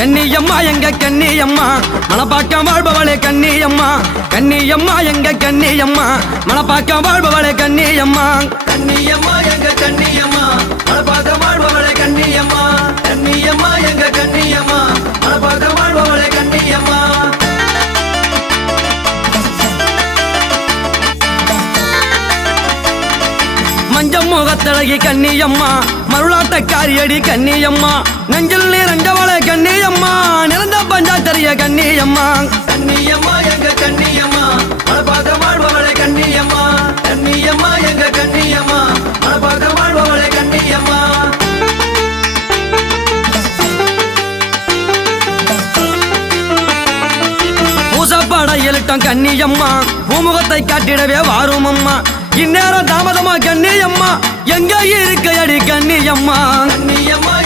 கண்ணியம்மா எங்க கண்ணியம்மா மணப்பாக்கம் வாழ்பவளே கண்ணியம்மா கண்ணியம்மா எங்க கண்ணியம்மா மணப்பாக்கம் வாழ்பவளே கண்ணியம்மா கண்ணியம்மா எங்க கண்ணியம்மா மணப்பாக்கம் வாழ்பவளே கண்ணியம்மா கண்ணியம்மா எங்க கண்ணியம்மா மணப்பாக்கம் வாழ்பவளே கண்ணியம்மா மஞ்சள் முகத்தழகி கண்ணியம்மா மருளாட்டக்காரியடி கண்ணியம்மா நெஞ்சில் நிறைஞ்சவளே கண்ணியம்மா நிறந்த பஞ்சாத்தரிய கண்ணியம்மா கண்ணியம்மா எங்க கண்ணியம்மா மணப்பாக்கம் வாழ்பவளே கண்ணியம்மா கண்ணியம்மா எங்க கண்ணியம்மா மணப்பாக்கம் வாழ்பவளே கண்ணியம்மா பூசப்படையிலிட்டம் கண்ணியம்மா பூமுகத்தை காட்டிடவே வாரும் அம்மா இந்நேரம் தாமதமா கண்ணியம்மா எங்க இருக்கையடி கண்ணியம்மா கண்ணியம்மா